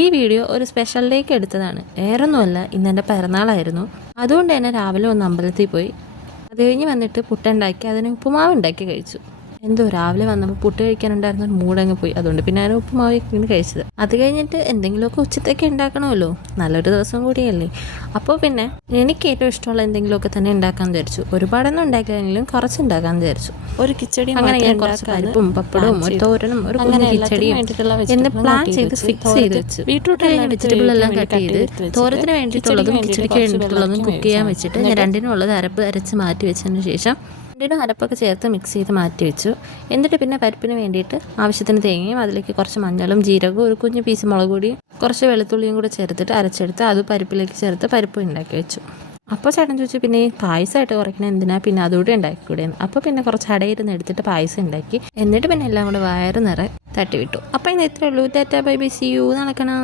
ഈ വീഡിയോ ഒരു സ്പെഷ്യൽ ഡേക്ക് എടുത്തതാണ്. വേറൊന്നുമല്ല, ഇന്നെൻ്റെ പിറന്നാളായിരുന്നു. അതുകൊണ്ട് തന്നെ രാവിലെ ഒന്ന് അമ്പലത്തിൽ പോയി. അത് കഴിഞ്ഞ് വന്നിട്ട് പുട്ടുണ്ടാക്കി, അതിന് ഉപ്പുമാവ് ഉണ്ടാക്കി കഴിച്ചു. എന്തോ രാവിലെ വന്നപ്പോൾ പുട്ട് കഴിക്കാനുണ്ടായിരുന്ന ഒരു മൂടങ്ങ് പോയി. അതുകൊണ്ട് പിന്നെ ഞാൻ ഉപ്പുമാവ് കഴിച്ചത്. അത് കഴിഞ്ഞിട്ട് എന്തെങ്കിലുമൊക്കെ ഉച്ചത്തേക്ക് ഉണ്ടാക്കണമല്ലോ, നല്ലൊരു ദിവസം കൂടിയല്ലേ. അപ്പോൾ പിന്നെ എനിക്ക് ഏറ്റവും ഇഷ്ടമുള്ള എന്തെങ്കിലുമൊക്കെ തന്നെ ഉണ്ടാക്കാൻ വിചാരിച്ചു. ഒരുപാടൊന്നും ഉണ്ടാക്കിയെങ്കിലും കുറച്ച് ഉണ്ടാക്കാൻ വിചാരിച്ചു. ഒരു കിച്ചടി, അങ്ങനെ കുറച്ച് പരിപ്പും പപ്പടവും ഒരു തോരനും ഒരു കുഞ്ഞു കിച്ചടിയും എന്ന് പ്ലാൻ ചെയ്ത് ഫിക്സ് ചെയ്ത് വെച്ച് ബീട്രൂട്ട് കഴിഞ്ഞ് വെജിറ്റബിൾ എല്ലാം കട്ട് ചെയ്ത് തോരത്തിന് വേണ്ടിയിട്ടുള്ളതും കിച്ചടിക്ക് വേണ്ടിയിട്ടുള്ളതും കുക്ക് ചെയ്യാൻ വെച്ചിട്ട് ഞാൻ രണ്ടിനുള്ളത് അരച്ച് മാറ്റി വെച്ചതിന് ശേഷം രണ്ടിനും അരപ്പൊക്കെ ചേർത്ത് മിക്സ് ചെയ്ത് മാറ്റി വെച്ചു. എന്നിട്ട് പിന്നെ പരിപ്പിന് വേണ്ടിയിട്ട് ആവശ്യത്തിന് തേങ്ങയും അതിലേക്ക് കുറച്ച് മഞ്ഞളും ജീരകവും ഒരു കുഞ്ഞു പീസ് മുളക് പൊടിയും കുറച്ച് വെളുത്തുള്ളിയും കൂടെ ചേർത്തിട്ട് അരച്ചെടുത്ത് അത് പരിപ്പിലേക്ക് ചേർത്ത് പരിപ്പ് ഉണ്ടാക്കി വെച്ചു. അപ്പോൾ ചേട്ടൻ ചോദിച്ചു, പിന്നെ ഈ പായസമായിട്ട് കുറയ്ക്കണേ എന്തിനാ, പിന്നെ അതുകൂടെ ഉണ്ടാക്കിക്കൂടെയെന്ന്. അപ്പോൾ പിന്നെ കുറച്ച് അടയിരുന്ന് എടുത്തിട്ട് പായസം ഉണ്ടാക്കി. എന്നിട്ട് പിന്നെ എല്ലാം കൂടെ വയറ് നിറയെ തട്ടി വിട്ടു. അപ്പോൾ ഇന്ന് ഇത്രയേ ഉള്ളൂ. Tata bye bye, see you. നടക്കണം.